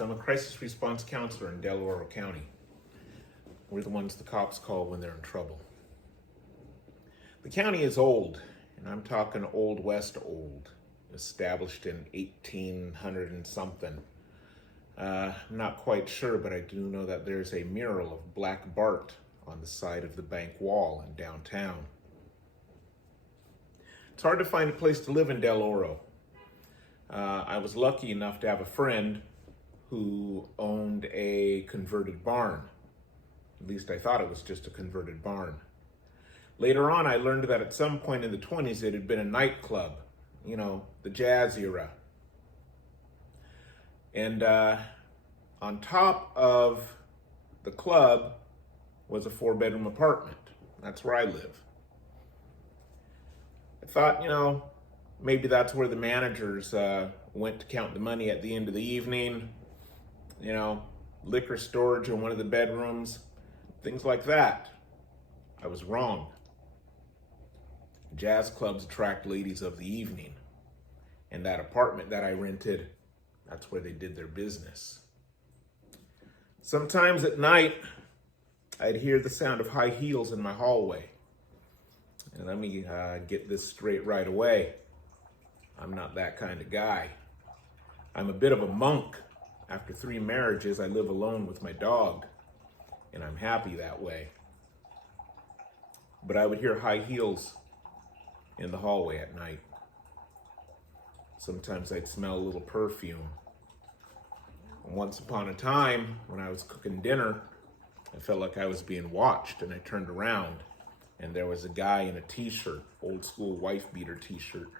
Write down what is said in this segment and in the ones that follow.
So I'm a crisis response counselor in Del Oro County. We're the ones the cops call when they're in trouble. The county is old, and I'm talking Old West old, established in 1800 and something. I'm not quite sure, but I do know that there's a mural of Black Bart on the side of the bank wall in downtown. It's hard to find a place to live in Del Oro. I was lucky enough to have a friend who owned a converted barn. At least I thought it was just a converted barn. Later on, I learned that at some point in the 20s, it had been a nightclub, the jazz era. And on top of the club was a 4-bedroom apartment. That's where I live. I thought, maybe that's where the managers went to count the money at the end of the evening, liquor storage in one of the bedrooms, things like that. I was wrong. Jazz clubs attract ladies of the evening, and that apartment that I rented, that's where they did their business. Sometimes at night, I'd hear the sound of high heels in my hallway. And let me get this straight right away. I'm not that kind of guy. I'm a bit of a monk. After 3 marriages, I live alone with my dog, and I'm happy that way. But I would hear high heels in the hallway at night. Sometimes I'd smell a little perfume. Once upon a time, when I was cooking dinner, I felt like I was being watched, and I turned around, and there was a guy in a t-shirt, old school wife beater t-shirt,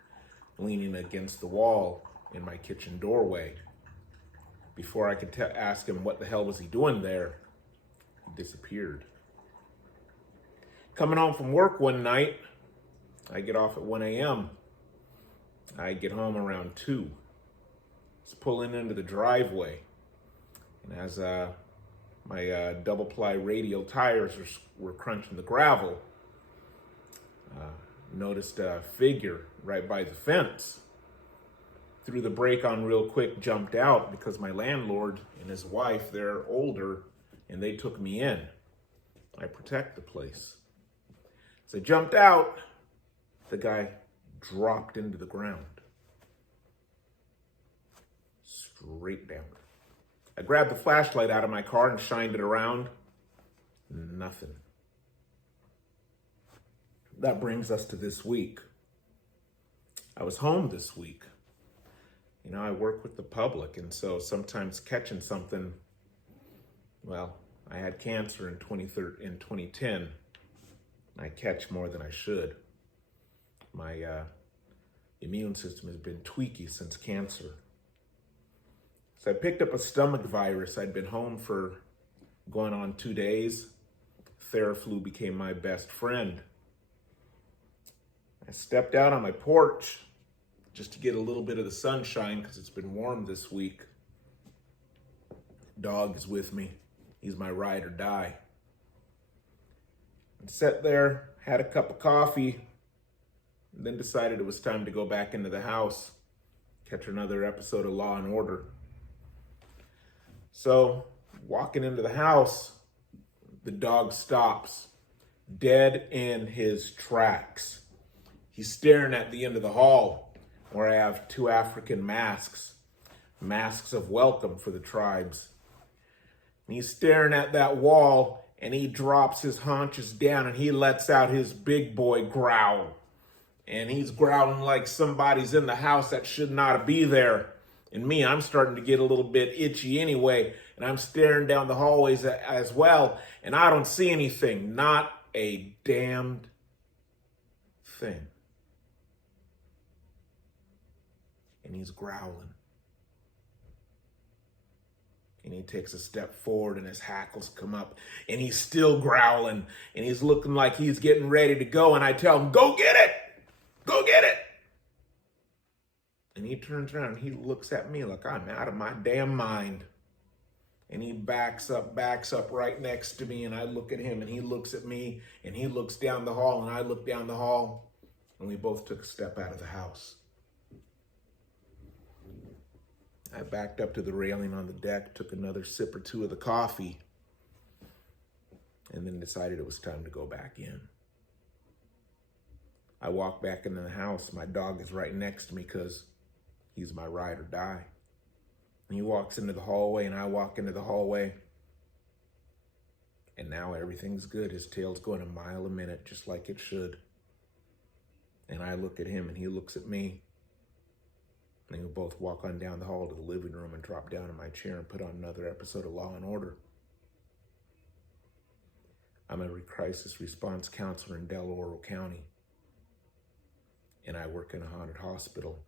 leaning against the wall in my kitchen doorway. Before I could ask him what the hell was he doing there, he disappeared. Coming home from work one night, I get off at 1 a.m. I get home around 2. It's pulling into the driveway. And as my double-ply radial tires were crunching the gravel, noticed a figure right by the fence. Threw the brake on real quick, jumped out because my landlord and his wife, they're older, and they took me in. I protect the place. As I jumped out, the guy dropped into the ground. Straight down. I grabbed the flashlight out of my car and shined it around. Nothing. That brings us to this week. I was home this week. I work with the public, and so sometimes catching something, I had cancer in 2010. I catch more than I should. My immune system has been tweaky since cancer. So I picked up a stomach virus. I'd been home for going on 2 days. Theraflu became my best friend. I stepped out on my porch just to get a little bit of the sunshine because it's been warm this week. Dog is with me. He's my ride or die. I sat there, had a cup of coffee, and then decided it was time to go back into the house, catch another episode of Law and Order. So, walking into the house, the dog stops, dead in his tracks. He's staring at the end of the hall, where I have 2 African masks of welcome for the tribes. And he's staring at that wall, and he drops his haunches down, and he lets out his big boy growl. And he's growling like somebody's in the house that should not be there. And me, I'm starting to get a little bit itchy anyway, and I'm staring down the hallways as well, and I don't see anything, not a damned thing. And he's growling. And he takes a step forward and his hackles come up and he's still growling and he's looking like he's getting ready to go. And I tell him, go get it! Go get it! And he turns around and he looks at me like I'm out of my damn mind. And he backs up right next to me, and I look at him and he looks at me and he looks down the hall and I look down the hall, and we both took a step out of the house. I backed up to the railing on the deck, took another sip or two of the coffee, and then decided it was time to go back in. I walked back into the house. My dog is right next to me because he's my ride or die. And he walks into the hallway, and I walk into the hallway. And now everything's good. His tail's going a mile a minute, just like it should. And I look at him, and he looks at me. And we both walk on down the hall to the living room and drop down in my chair and put on another episode of Law and Order. I'm a crisis response counselor in Del Oro County. And I work in a haunted hospital.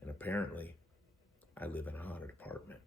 And apparently, I live in a haunted apartment.